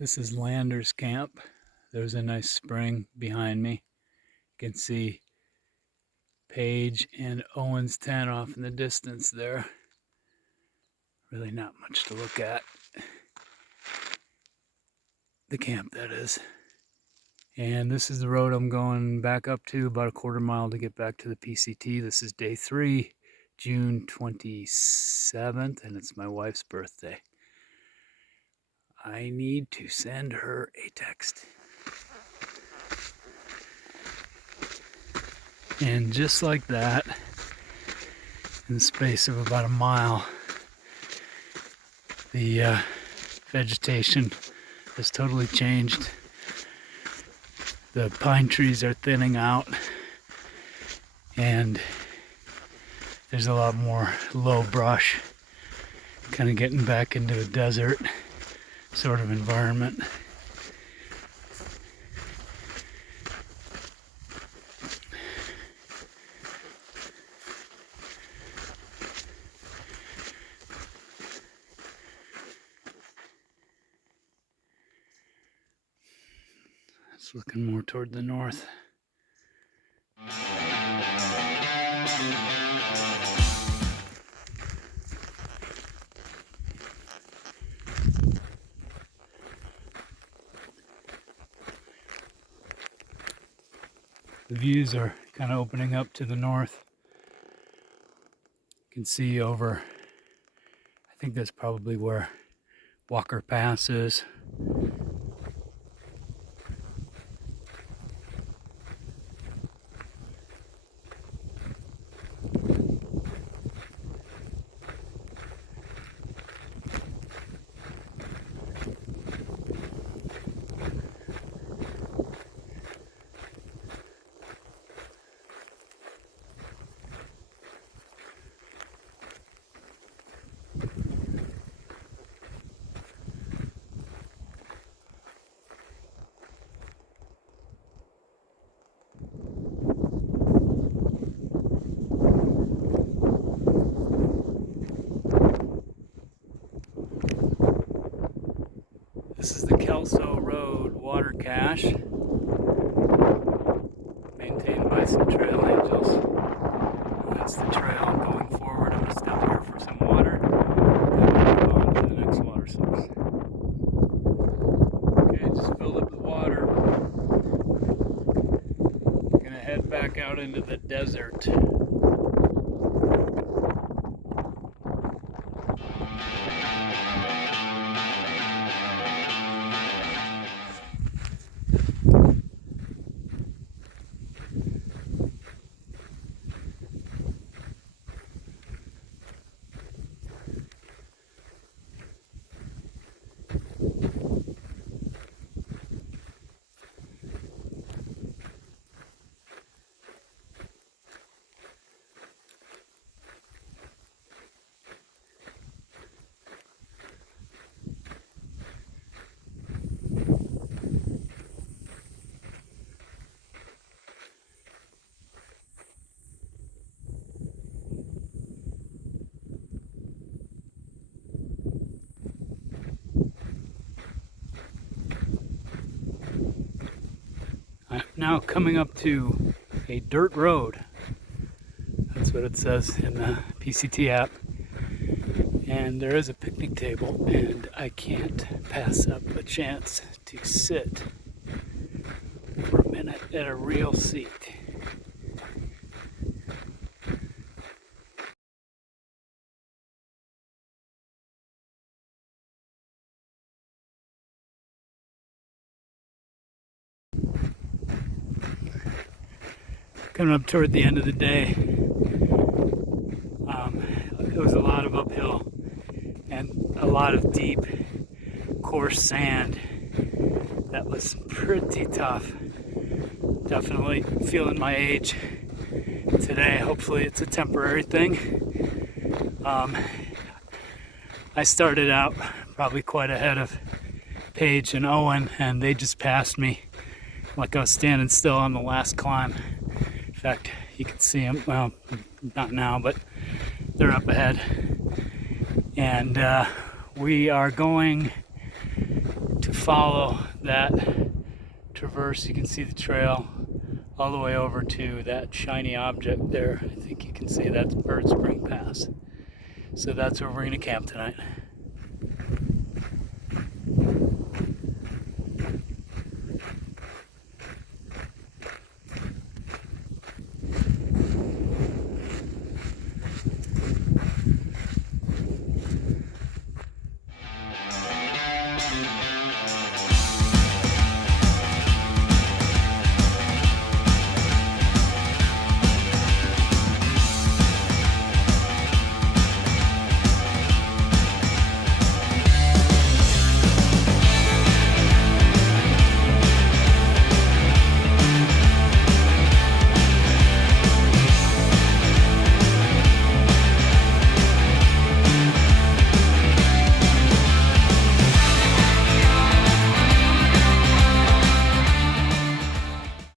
This is Lander's camp. There's a nice spring behind me. You can see Page and Owen's tent off in the distance there. Really not much to look at. The camp, that is. And this is the road I'm going back up to, about a quarter mile to get back to the PCT. This is day 3, June 27th, and it's my wife's birthday. I need to send her a text. And just like that, in the space of about a mile, the vegetation has totally changed. The pine trees are thinning out, and there's a lot more low brush, kind of getting back into a desert sort of environment. It's looking more toward the north. The views are kind of opening up to the north. You can see over, I think that's probably where Walker Pass is. This is the Kelso Road water cache, maintained by some trail angels. And that's the trail going forward. I'm going to stop here for some water, and we'll move on to the next water source. Okay, just filled up with water. Going to head back out into the desert. I'm now coming up to a dirt road. That's what it says in the PCT app. And there is a picnic table, and I can't pass up a chance to sit for a minute at a real seat. Coming up toward the end of the day, it was a lot of uphill and a lot of deep, coarse sand. That was pretty tough. Definitely feeling my age today. Hopefully it's a temporary thing. I started out probably quite ahead of Paige and Owen, and they just passed me like I was standing still on the last climb. In fact, you can see them, well, not now, but they're up ahead. And we are going to you follow that traverse, you can see the trail all the way over to that shiny object there. I think you can see that's Bird Spring Pass. So that's where we're going to camp tonight.